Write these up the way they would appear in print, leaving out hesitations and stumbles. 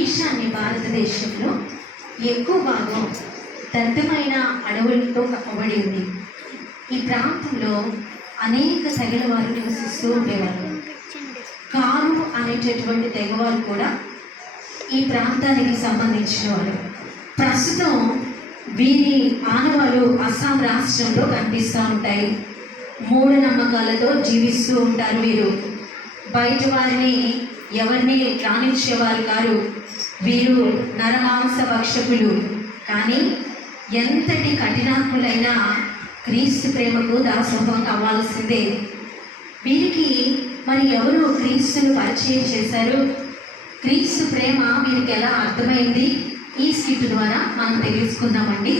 ఈశాన్య భారతదేశంలో ఎక్కువ భాగం దట్టమైన అడవులతో కప్పబడి ఉంది. ఈ ప్రాంతంలో అనేక తెగల వారు నివసిస్తూ ఉండేవారు. కారు అనేటటువంటి తెగవారు కూడా ఈ ప్రాంతానికి సంబంధించిన వారు. ప్రస్తుతం వీరి ఆనవాళ్ళు అస్సాం రాష్ట్రంలో కనిపిస్తూ ఉంటాయి. మూఢనమ్మకాలతో జీవిస్తూ ఉంటారు వీరు. బయట వారిని ఎవరిని రాణించేవారు కారు. వీరు నరమాంస భక్షకులు. కానీ ఎంతటి కఠినాత్ములైనా క్రీస్తు ప్రేమకు దాసోహం కావాల్సిందే. వీరికి మరి ఎవరు క్రీస్తును పరిచయం చేశారు? క్రీస్తు ప్రేమ వీరికి ఎలా అర్థమైంది? ఈ స్కిట్ ద్వారా మనం తెలుసుకుందామండి.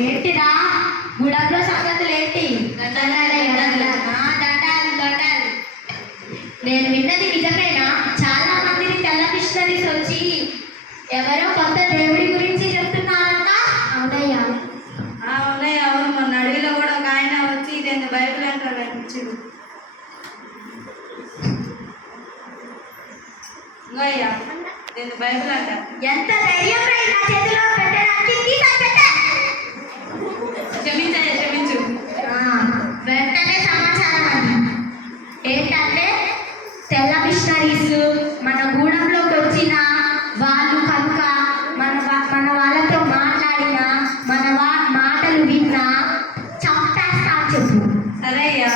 ఏంటిరా గుడంలో సంగతులు ఏంటి? నేను విన్నది నిజమేనా? చాలా మందిని తెల్ల మిషనరీస్ వచ్చి ఎవరో కొత్త దేవుడి గురించి చెప్తున్నారంట. అవునయ్యా. అవును, మొన్న అడవిలో కూడా ఒక ఆయన వచ్చి ఇదేంటి బైబిల్ అంటారు అనిపించింది. అయ్యా నేను బైబిల్ అంట. ఎంత ధైర్యం నా చేతిలో పెట్టడానికి? క్షమించు. వెంటనే సమాచారం ఏంటంటే తెల్ల మిషనరీస్ మన గూడెంలోకి వచ్చిన వాళ్ళు కనుక మన వాళ్ళతో మాట్లాడినా మన మాటలు విన్నా చంపేస్తా అని చెప్పు. సరే అయ్యా.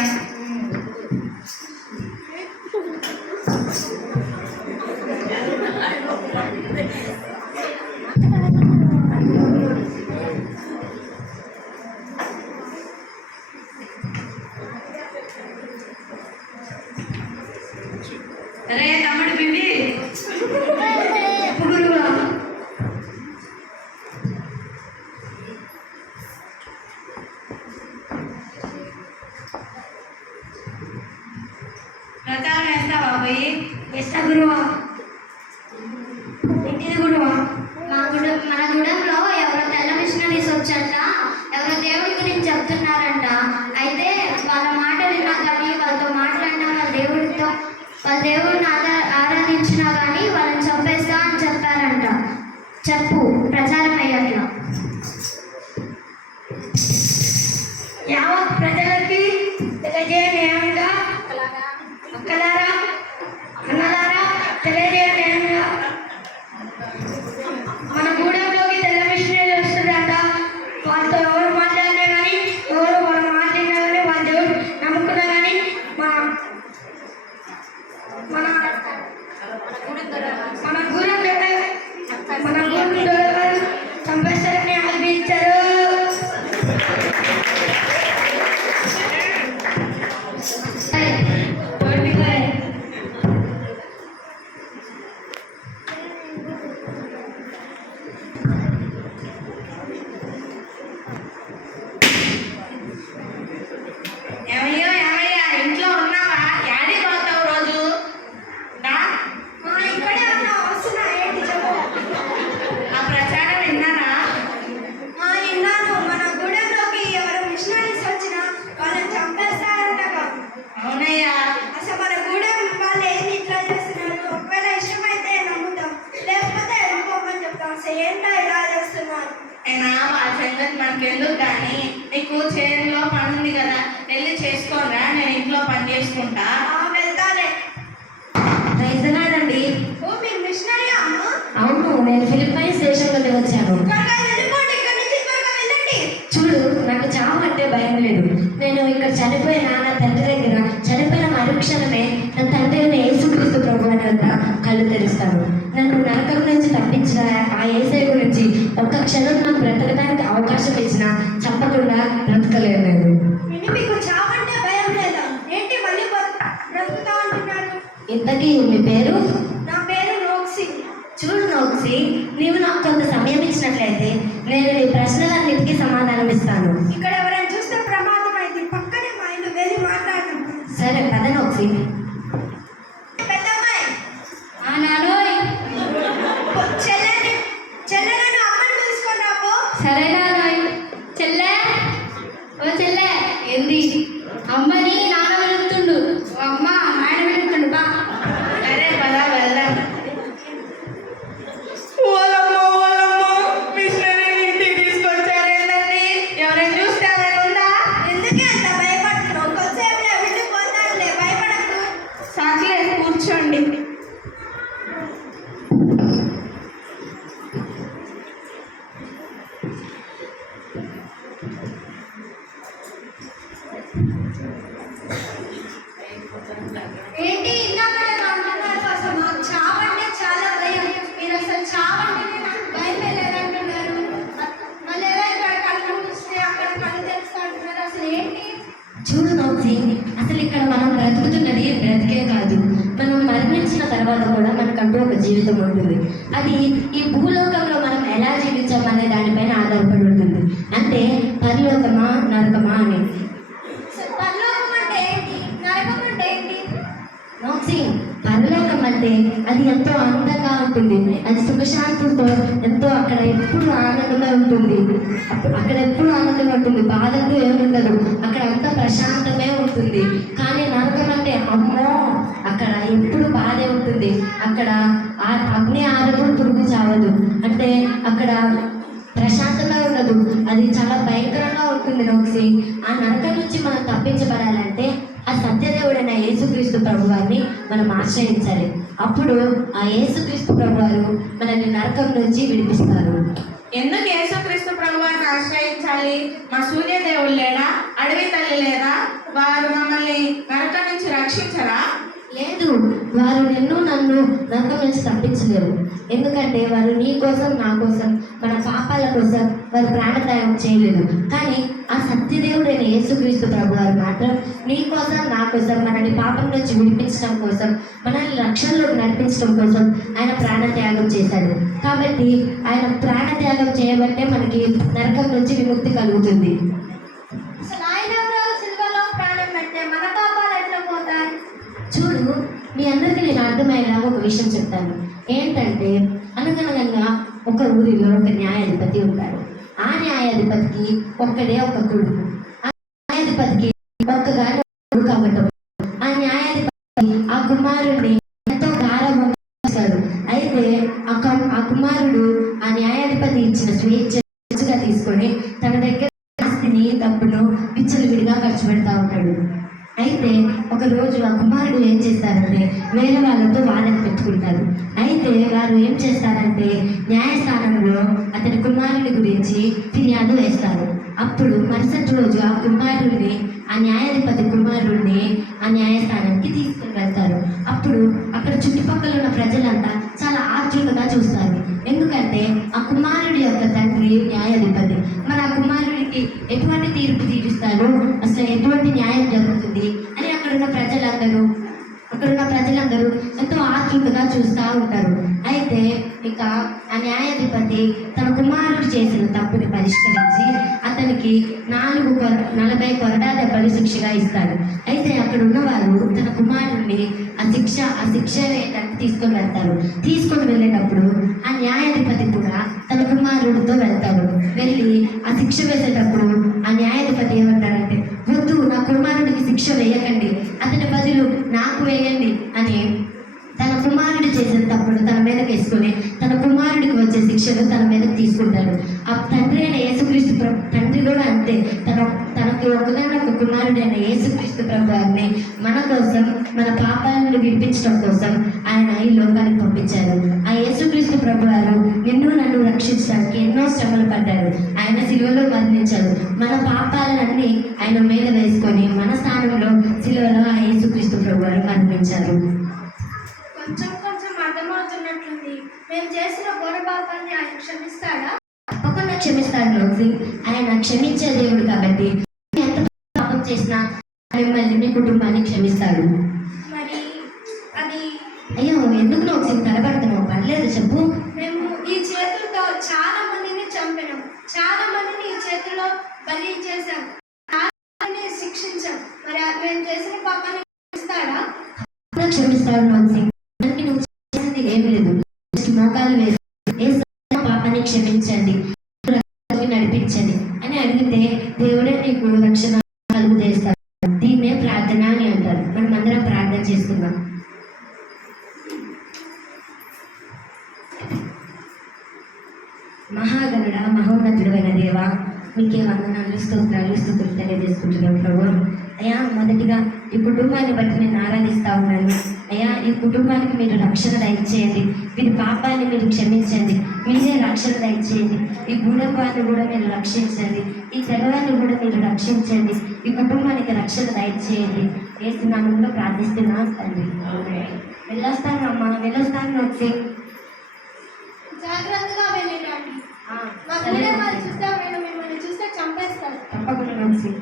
అరే తమ్ముడు పిండి ప్రచారం వేస్తావా? పోయి ఎస్తా గురువా. ఏంటిది గురువా? మన గూడెంలో ఎవరో తెల్ల మిషనరీస్ వచ్చంట. ఎవరో దేవుడి గురించి చెప్తున్నారంట. అయితే వాళ్ళ మాటలు విన్నా కానీ వాళ్ళతో మాట్లాడినా వాళ్ళ దేవుడిని ఆరాధించినా కానీ వాళ్ళని చంపేస్తా అని చెప్పారంట. చెప్పు, ప్రచారం అయ్యాక యావత్ ప్రజలకి తెలియజేయమేమనగా, అక్కలారా అన్నలారా తెలియజేయమేమనగా, మన గూడెంలోకి తెల్ల మిషనరీలు వస్తుందంట. వాళ్ళతో ఎవరు మాట్లాడినా కానీ ఎవరు వాళ్ళ మాట్లాడినా కానీ వాళ్ళ దేవుడు నమ్ముకున్నా కానీ మన గూడెంలో చంపేస్తారని ఆజ్ఞించారు. ఏమయ్యా ఇంట్లో ఉన్నావా? యాడి పోతావు రోజు? ఇక్కడే ఉన్నా, వస్తున్నా. ఏంటి చెప్పు. ఆ ప్రచారం విన్నానా? విన్నాను. మన గూడెంలోకి ఎవరు మిషనరీస్ వచ్చినా వాళ్ళని చంపేస్తారంటగా. అవునయ్యా. అసలు మన గూడెం వాళ్ళు ఏంటి ఇట్లా చేస్తున్నారు? ఒకవేళ ఇష్టమైతే నమ్ముతాం, లేకపోతే వెళ్ళిపోమని చెప్తాం. అసలు ఏంటో ఇలా చేస్తున్నారు? అయినా ఆ సంగతి మనకెందుకు కానీ, నీకు చేనులో పని ఉంది కదా, వెళ్ళి చేసుకోరా. నేను ఇంట్లో పని చేసుకుంటా. వెళ్తానే. రైతునాడండి. ఓ, మీరు మిషనరీయా అమ్మ? అవును, నేను ఫిలిప్పైన్స్ దేశం నుండి వచ్చాను. త్వరగా వెళ్ళిపోండి, ఇక్కడి నుంచి త్వరగా వెళ్ళండి. చూడు, నాకు చావు అంటే భయం లేదు. నేను ఇక్కడ చనిపోయిన నా తండ్రి దగ్గర చనిపోయిన మరుక్షణమే నా తండ్రి యేసుక్రీస్తు ప్రభువు వద్ద కళ్ళు తెరుస్తాను. నన్ను నరకం నుంచి తప్పించిన ఆ యేసయ్య గురించి ఒక్క క్షణం నాకు బ్రతకడానికి అవకాశం ఇచ్చినా తప్పకుండా బ్రతకలేదు నేను. మీకు చావంటే భయం లేదా? ఏంటి మళ్ళీ బ్రతుకుతా అంటున్నారు? ఇంతకీ మీ పేరు? నా పేరు నోక్సి. చూడు నోక్సి, నీవు నాకు కొంత సమయం ఇచ్చినట్లయితే నేను నీ ప్రశ్నలన్నిటికీ సమాధానం ఇస్తాను. ఇక్కడ ఎవరైనా చూస్తే ప్రమాదం అయింది. పక్కనే మా ఇల్లు, వెళ్ళి మాట్లాడుతున్నాను. సరే పద నోక్సి. ఏంటి ఇందాక అంటున్నారు అసలు మాకు చావంటే చాలా భయం. మీరు అసలు చావంటే నాకు భయం లేదంటున్నారు. మళ్ళీ ఎలా ఇక్కడ కళ్ళు మూస్తే అక్కడ కళ్ళు తెలుస్తా అంటున్నారు. అసలు ఏంటి? చూడు నోక్సి, అసలు ఇక్కడ మనం బ్రతుకుతున్నది బ్రతికే కాదు, మనం మరణించిన తర్వాత కూడా మనకంటూ ఒక జీవితం ఉంటుంది. అది ఈ భూలోకంలో మనం ఎలా జీవించామనే దానిపైన ఆధారపడి ఉంటుంది. అంటే పరలోకమా నరకమా అనేది. అసలు పరలోకం అంటే ఏంటి? నరకం అంటే ఏంటి? నోక్సి, పరలోకం అంటే అది ఎంతో అందంగా ఉంటుంది, అది సుఖశాంతులతో ఎంతో అక్కడ ఎప్పుడు ఆనందంగా ఉంటుంది. అక్కడ ఎప్పుడు ఆనందంగా ఉంటుంది, బాధలు ఏముండదు, అక్కడ అంతా ప్రశాంతమే ఉంటుంది. కానీ నరకం అంటే అమ్మో, అక్కడ ఎప్పుడు బాధే ఉంటుంది, అక్కడ అగ్ని ఆరదు, పురుగు చావదు, అంటే అక్కడ ప్రశాంతంగా ఉండదు, అది చాలా భయంకరంగా ఉంటుంది. నోక్సి, ఆ నరకం నుంచి మనం తప్పించబడాలంటే ఆ సత్యదేవుడైన యేసుక్రీస్తు ప్రభువారిని మనం ఆశ్రయించాలి. అప్పుడు ఆ యేసుక్రీస్తు ప్రభువారు మనల్ని నరకం నుంచి విడిపిస్తారు. ఎందుకు యేసుక్రీస్తు ప్రభువారిని ఆశ్రయించాలి? మా సూర్యదేవుడు లేడా? అడవి తల్లి లేదా? వారు మమ్మల్ని నరకం నుంచి రక్షించరా? లేదు, వారు నిన్ను నన్ను నరకం నుంచి తప్పించలేరు. ఎందుకంటే వారు నీ కోసం, నా కోసం, మన పాపాల కోసం వారు ప్రాణత్యాగం చేయలేదు. కానీ ఆ సత్యదేవుడైన యేసుక్రీస్తు ప్రభువారు మాత్రం నీ కోసం, నా కోసం, మనల్ని పాపం నుంచి విడిపించడం కోసం, మనల్ని రక్షణలోకి నడిపించడం కోసం ఆయన ప్రాణత్యాగం చేశాడు. కాబట్టి ఆయన ప్రాణత్యాగం చేయబట్టే మనకి నరకం నుంచి విముక్తి కలుగుతుంది. అసలు ఆయన ఎవరో సిల్వలో ప్రాణం పెట్టే మన పాపాలు ఎట్లా పోతాయి? చూడు, మీ అందరికీ నేను అర్థమయ్యేలా ఒక విషయం చెప్తాను. ఏంటంటే అనగనగా ఒక ఊరిలో ఒక న్యాయాధిపతి ఉంటాడు. ఆ న్యాయాధిపతికి ఒక్కడే ఒక కొడుకు. ఆ న్యాయాధిపతికి ఒక్కగానే కొడుకు అవ్వటం, ఆ న్యాయాధిపతి ఆ కుమారుడిని ఎంతో గారాబంగా చేశాడు. అయితే ఆ కుమారుడు ఆ న్యాయాధిపతి ఇచ్చిన స్వేచ్ఛగా తీసుకొని తన దగ్గర ఆస్తిని, డబ్బును విచ్చలవిడిగా ఖర్చు పెడతా ఉంటాడు. అయితే ఒక రోజు ఆ కుమారుడు ఏం చేస్తారంటే వేరే వాళ్ళతో వాదన పెట్టుకుంటారు. అయితే వారు ఏం చేస్తారంటే న్యాయస్థానంలో అతని కుమారుడి గురించి ఫిర్యాదు వేస్తారు. అప్పుడు మరుసటి రోజు ఆ కుమారుడిని, ఆ న్యాయాధిపతి కుమారుడిని ఆ న్యాయస్థానానికి తీసుకుని వెళ్తారు. అప్పుడు అక్కడ చుట్టుపక్కల ఉన్న ప్రజలంతా చాలా ఆతృతగా చూస్తారు. ఎందుకంటే ఆ కుమారుడి యొక్క తండ్రి న్యాయాధిపతి. మరి ఆ కుమారుడికి ఎటువంటి తీర్పు తీరుస్తారు, అసలు ఎటువంటి న్యాయం జరుగుతుంది అని అక్కడున్న ప్రజలందరూ ఎంతో ఆతృతగా చూస్తూ ఉంటారు. అయితే ఇక ఆ న్యాయాధిపతి తన కుమారుడు చేసిన తప్పుని పరిష్కరించి అతనికి 40 కొరడా దెబ్బలు శిక్షగా ఇస్తాడు. అయితే అక్కడ ఉన్నవారు తన కుమారుడిని ఆ శిక్ష వేయడానికి తీసుకొని వెళ్ళేటప్పుడు ఆ న్యాయాధిపతి కూడా తన కుమారుడితో వెళ్తాడు. వెళ్ళి ఆ శిక్ష వేసేటప్పుడు ఆ న్యాయాధిపతి ఏమంటారంటే, వద్దు, నా కుమారుడికి శిక్ష వేయకండి, అతని బదులు నాకు వేయండి అని తన కుమారుడు చేసిన తప్పుడు తన మీదకి వేసుకొని తన కుమారుడికి వచ్చే శిక్షను తన మీదకి తీసుకుంటాడు. ఆ తండ్రి అయిన యేసుక్రీస్తు తండ్రి కూడా అంతే, తనకి ఒక కుమారుడైన యేసుక్రీస్తు ప్రభువారిని మన కోసం, మన పాపాలను విడిపించడం కోసం ఆయన ఈ లోకానికి పంపించారు. ఆ యేసుక్రీస్తు ప్రభువారు నిన్ను నన్ను రక్షించడానికి ఎన్నో శ్రమలు పడ్డారు. ఆయన సిలువలో మరణించారు. మన పాపాలన్నీ ఆయన మీద వేసుకొని మన స్థానంలో సిలువలో ఆ యేసుక్రీస్తు ప్రభువారు మరణించారు. కొంచెం అర్థమవుతున్నట్లుంది. మేము చేసిన పొరపాపాన్ని ఆయన క్షమిస్తాడా? తప్పకుండా క్షమిస్తాడు నోక్సి. ఆయన క్షమించే దేవుడు కాబట్టి ఎంత పాపం చేసినా మిమ్మల్ని, మీ కుటుంబాన్ని క్షమిస్తాడు. మరి అది అయ్యో, ఎందుకు నోక్సి తడబడుతున్నావు? పర్లేదు, చెప్పు. మేము ఈ చేతులతో చాలా మందిని చంపినాం, చాలా మందిని ఈ చేతిలో బలి చేశాం, శిక్షించాం. మరి మేము చేసిన పాపాన్ని క్షమిస్తాడా? క్షమిస్తాడు నోక్సి. మనకి నువ్వు చేసింది ఏం లేదు, మోకాలు వేసి పాపాన్ని క్షమించండి, నడిపించండి అని అడిగితే దేవుడే నీకు రక్షణ కలుగు చేస్తాడు. దీన్నే ప్రార్థన అని అంటారు. మనం అందరం ప్రార్థన చేసుకుందాం. మహాగణుడ, మహోన్నతుడైన దేవ, మీకే వందనాలు, స్తోత్రులు తెలియజేసుకుంటున్నాం ప్రభు. అయ్యా, మొదటిగా ఈ కుటుంబాన్ని బట్టి నేను ఆరాధిస్తా ఉన్నాను. అయ్యా ఈ కుటుంబానికి మీరు రక్షణ దయచేయండి, వీరి పాపాన్ని మీరు క్షమించండి, మీరే రక్షణ దయచేయండి. ఈ కుటుంబాన్ని కూడా మీరు రక్షించండి, ఈ తెల్లవారిని కూడా మీరు రక్షించండి, ఈ కుటుంబానికి రక్షణ దయచేయండి. యేసు నామములో ప్రార్థిస్తున్నాను తండ్రి. వెళ్ళొస్తాను అమ్మా, వెళ్ళొస్తాను వచ్చి జాగ్రత్తగా వెళ్ళండి. మా గూడెం వాళ్ళు చూస్తే మిమ్మల్ని చూస్తే చంపేస్తారు. తప్పకుండా వచ్చి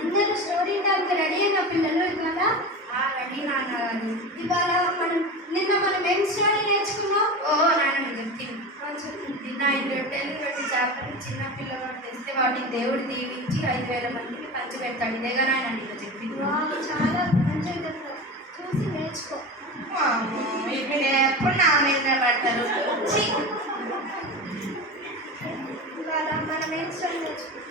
అందరూ స్టోరీ టైంకి రెడీ అయిన పిల్లలు కదా? రెడీ నాన్నగారు. ఇవాళ నిన్న మనం ఏం స్టోరీ నేర్చుకున్నాం? నాన్న చెప్తాను. నిన్న 5 రొట్టెలు 2 చేపలు చిన్న పిల్లవాడు తెస్తే వాటిని దేవుడు దీవించి 5,000 మందికి పంచిపెడతాడు. ఇదేగా నాయన నీకు చెప్పింది. చాలా మంచిగా చూసి నేర్చుకో. మీరు ఎప్పుడు నా మీద పడతారు. ఇవాళ మనం ఏం స్టోరీ నేర్చుకున్నాం?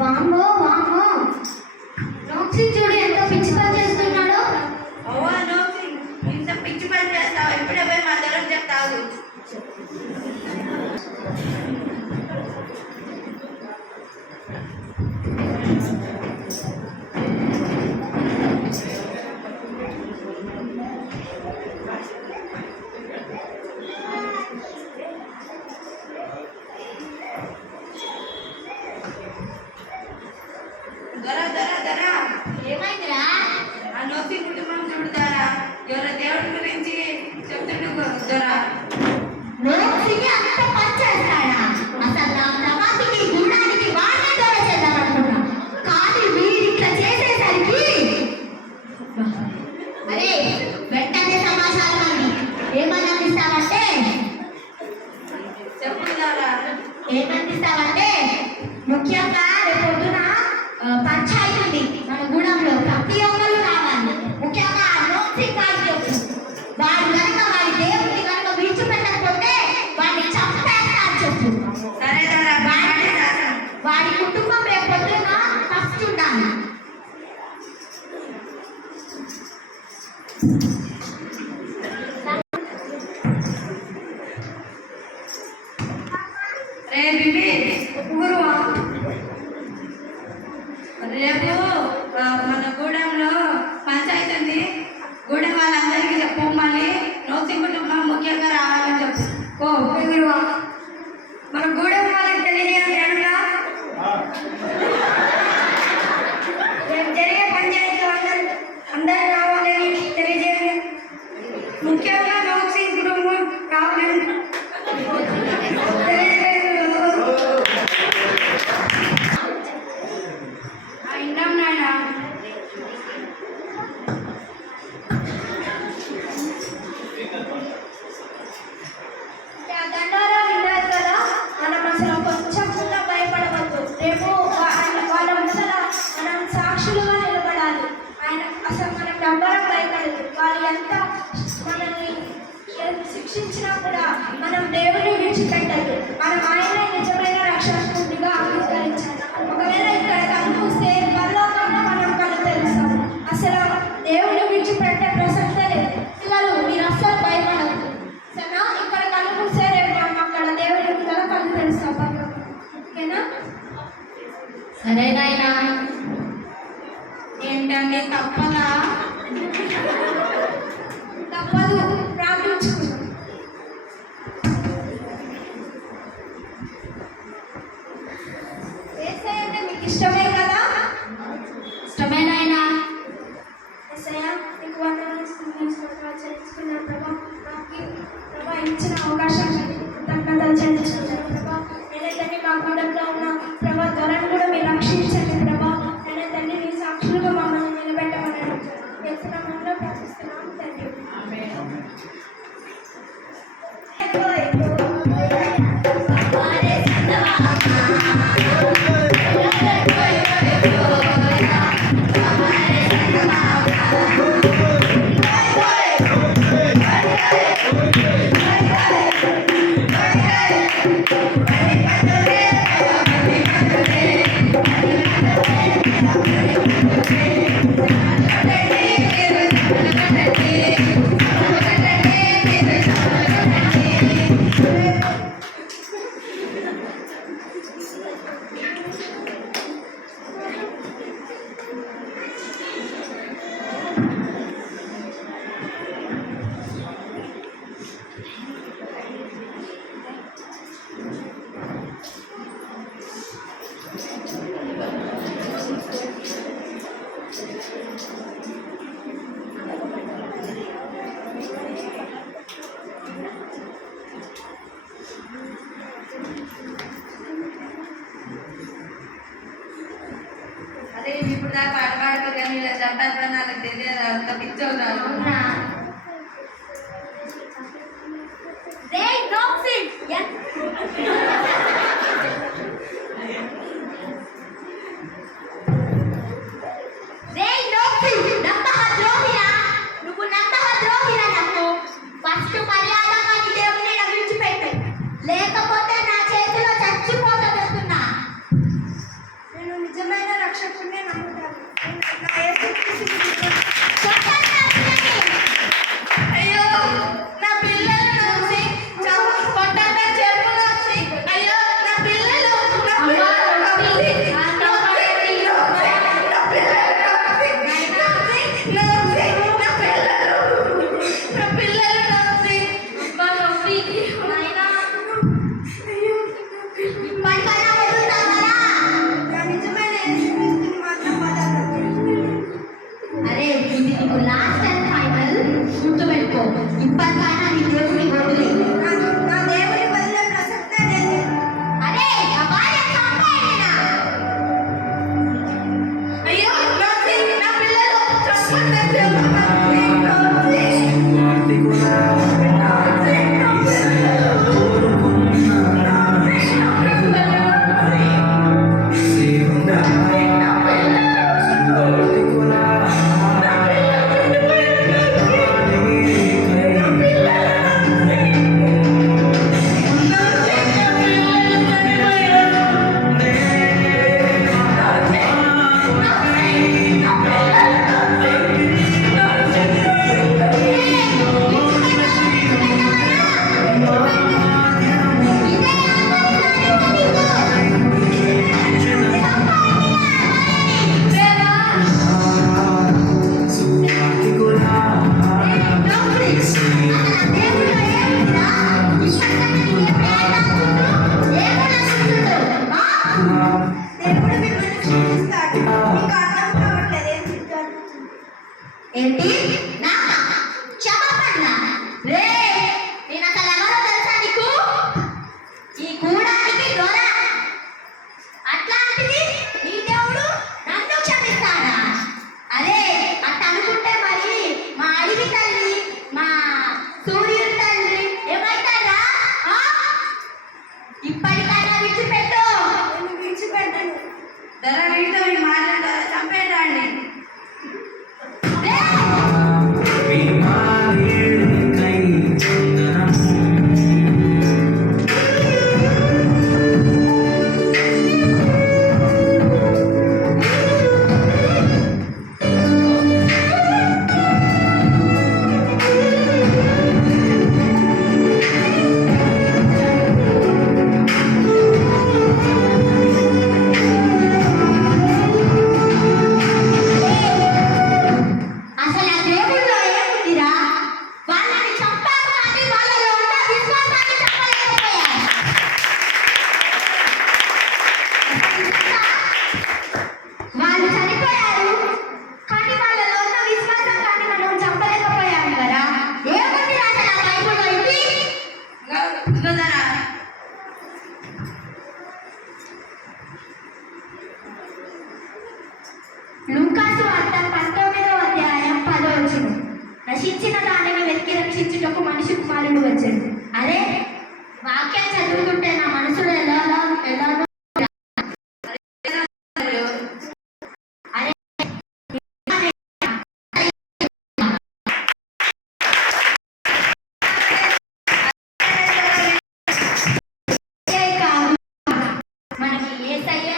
వామ్మో వామ్మో, నోక్సి చూడు ఎంత పిచ్చి పని చేస్తున్నాడో. ఇంత పిచ్చి పని చేస్తావు, ఇప్పుడే పోయి మా దగ్గర చెప్తావు. ఏమైందిరా? ఆ నోసి కుటుంబం చూడతారా? ఎవరో దేవుడి గురించి చెప్తుండు దొరా. నోక్సికి అంత పని చేస్తాడా? అసలు నా ప్రవాసికి గూడానికి వాడిని దూరం చేద్దామనుకున్నా, కానీ వీడిట్లా చేసేసరికి అరే వెంటనే సమాచారాన్ని ఏమని అందిస్తావంటే చెప్పుకున్నారా? ఏమందిస్తావంటే ముఖ్యంగా రేపు పొద్దున పంచాయతీ ఉంది మన గూడెంలో, ప్రతి ఒక్కరు రావాలి. ముఖ్యంగా నోక్సి కాదు చెప్పు, వాడు కనుక వాడి దేవుడిని కనుక విడిచిపెట్టకపోతే వాడిని చంపేస్తారు చెప్పు. సరే దొరా, వాడి కుటుంబం రేపు పొద్దున ఫస్ట్ ఉండాలి. రే బిబి గురువా, రేపు మన గూడెంలో పంచాయతీ ఉంది. గూడెం వాళ్ళందరికీ చెప్పు, మళ్ళీ నోసి కుటుంబం ముఖ్యంగా రావాలని చెప్పు. గురువా, మన గూడెం వాళ్ళకి తెలియజేయండి. రేపు జరిగే పంచాయతీలో అందరూ రావాలని తెలియజేయండి. ముఖ్యంగా నోసి కుటుంబం రావాలని విన్నాం నాయన. దండారా విన్నారు కదా, మనం అసలు కొంచెం కూడా భయపడవద్దు. రేపు వాళ్ళ ముందర మనం సాక్షులుగా నిలబడాలి. ఆయన అసలు మనం దండారా భయపడదు. వాళ్ళు ఎంత మనల్ని శిక్షించినా కూడా మనం దేవుని విడిచిపెట్టదు. మనం ఆయన నిజమైన రక్షకుడిగా అంగీకరించాలి. ఒకవేళ ఇక్కడ కనిపిస్తే పరలోకంలో మనం కళ్ళు తెలుస్తాము. అసలు దేవుని విడిచిపెట్టే ప్రసక్తే లేదు. పిల్లలు మీరు అస్సలు భయపడదు. సరేనా? ఇక్కడ కనిపిస్తే రేపు మనం అక్కడ దేవుని ముందర కళ్ళు తెలుస్తాం. ఓకేనా? సరేనాయనా. ఏంటండి తప్పదా? తప్పదు, ప్రార్థించుకుందాం. యేసయ్య అంటే మీకు ఇష్టమే కదా? అరే ఇప్పుడు దాకా పాట పాడుకో కానీ ఇలా చంపేద్దాం నాకు తెలియదు అంత పిచ్చోళ్ళు అవునా? రేయ్ డ్రాప్సిన్ రేయ్ డ్రాప్సిన్ నమ్మక ద్రోహిరా, నువ్వు నమ్మక ద్రోహిరా. నన్ను ఫస్ట్ మర్యాదగా నీ దేవుని విడిచిపెట్టు, లేకపోతే నా చేతిలో చచ్చిపోతా చెప్తున్నా. నేను నిజమైన రక్షకుడినే నమ్ముతాను. నా యేసుక్రీస్తు చెప్పండి నా పిల్లని. అయ్యో నా పిల్లలు నమ్మి కొట్టండి చెప్పు నమ్మి అయ్యో నా పిల్లలు అమ్మా, నొప్పి. ఆ నొప్పి. అబ్బా, నొప్పి. నాయనా. ఇప్పటికైనా వదులుతావా? నా నిజమైన యేసుక్రీస్తుని మాత్రం వదలను. అరే ఇది నీకు లాస్ట్ అండ్ ఫైనల్, గుర్తుపెట్టుకో. ఇప్పటికైనా నీ దేవుని వదిలే. నా దేవుని వదిలే ప్రసక్తే లేదు. అరే ఆ భార్య చంపేయండినా. అయ్యో నమ్మి నా పిల్లలు చెప్పండి చెప్పు దేవుడు మిమ్మల్ని క్షమిస్తాడు. మీకు అర్థం కావట్లేదు ఏం చెప్తాను. ఏంటి నా క్షమాపణ? రే నేను అసలు ఎవరో తెలుసా నీకు? ఈ కూడానికి దొర. అట్లాంటిది నీ దేవుడు నన్ను క్షమిస్తాడా? అరే అట్ట అనుకుంటే మరి మా అడవి తల్లి, మా సూర్యుడి తల్లి ఏమైతారా? ఇప్పటికైనా విడిచిపెట్టు. నేను విడిచిపెట్టను. ధర వీటితో మీరు మాట్లాడారు చంపేయండి అసలు ఆ దేవుళ్ళో ఏముందిరా? వాళ్ళని చంపారు కానీ వాళ్ళలో ఉన్న విశ్వాసాన్ని చంపలేకపోయారు. వాళ్ళు చనిపోయారు కానీ వాళ్ళలో ఉన్న విశ్వాసం కానీ మనం చంపలేకపోయాము కదా. ఏముంది అసలు ఆ బైబిల్లో ఇది? ధర లూకాసు వార్త 19వ అధ్యాయం 10వ వచనం. నశించిన దానిని వెతికి రక్షించుటకు మనిషి కుమారుడు వచ్చాడు. అరే వాక్యం చదువుతుంటే నా మనసులో ఎలానో అరే కాదు, మనకి యేసయ్య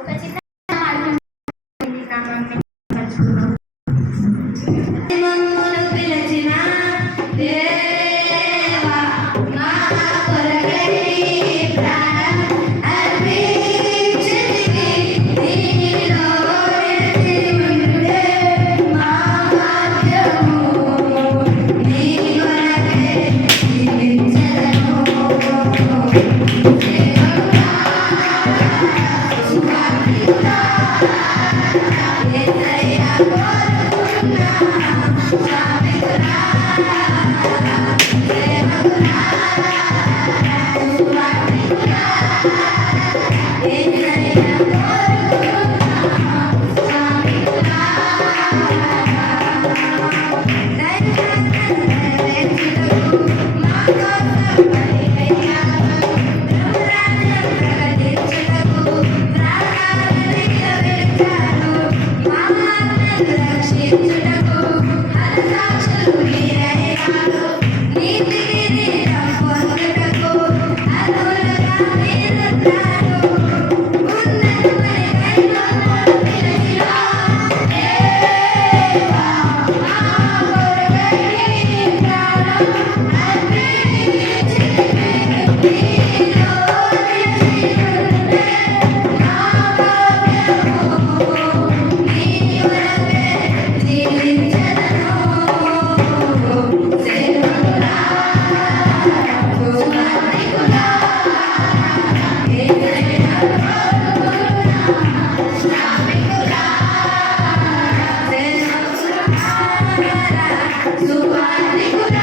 ఒక చిన్న మమ్మల్ని పిలిచిన దేవా, నా కొరకై ప్రాణం అర్పించితివి. నీలో ఎదిగి మా భాగ్యము, నీ కొరకై జీవించెదను. దేవుడా సువార్తికులారా,